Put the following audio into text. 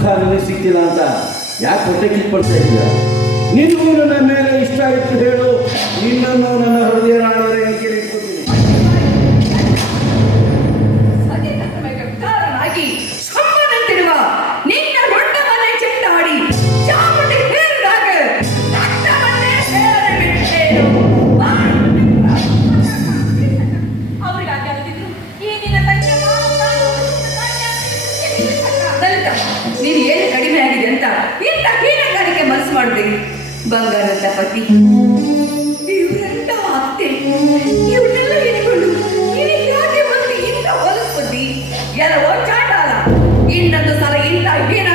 ಸುಖ ನನಗೆ ಸಿಕ್ತಿಲ್ಲ ಅಂತ ಯಾಕೆ ಹೊಟ್ಟೆ ಕಿತ್ಕೊಳ್ತಾ ಇದೆಯಾ? ನಿನಗೂ ನನ್ನ ಮೇಲೆ ಇಷ್ಟ ಇತ್ತು ಹೇಳು, ನಿನ್ನನ್ನು ನನ್ನ ಹೃದಯ ನಾಳವರೆ ಅಂಕೆಯಲ್ಲಿ ಇಟ್ಕೊತೀನಿ. ಕಾರಣನಾಗಿ ಸಂಬಂಧಿರುವ ನಿನ್ನ ದೊಡ್ಡ ಮನೆ ಚೆಂಡಾಡಿ ಚಾಮುಂಡಿ ಹೇರಿದಾಗ ರಕ್ತವನ್ನೇ ಸೇರನೆ ಬಿಟ್ಟೇನು. ಅವರಿಗಾಗಿ ಅಲ್ಲಿದ್ರು ಈ ನಿನ್ನ ತಂದೆ ದಲಿತ ನೀನು ಏನು ಕಡಿಮೆ ಆಗಿದೆ ಅಂತ ಇಂಥ ಹೀನಗಾರಿಕೆ ಮನಸ್ಸು ಮಾಡಿದೆ. ಬಂಗಾರದ ಪತಿ, ಇವರೆಲ್ಲ ಅತ್ತೆ, ಇವನ್ನೆಲ್ಲ ಇಟ್ಕೊಂಡು ನೀನು ಯಾಕೆ ಬಂದು ಇಂಥ ಹೊಲಸ್ಪತಿ ಎಲ್ಲವೋ ಚಾಟಾಲ. ಇನ್ನೊಂದು ಸಲ ಇಂಥ ಹೀನ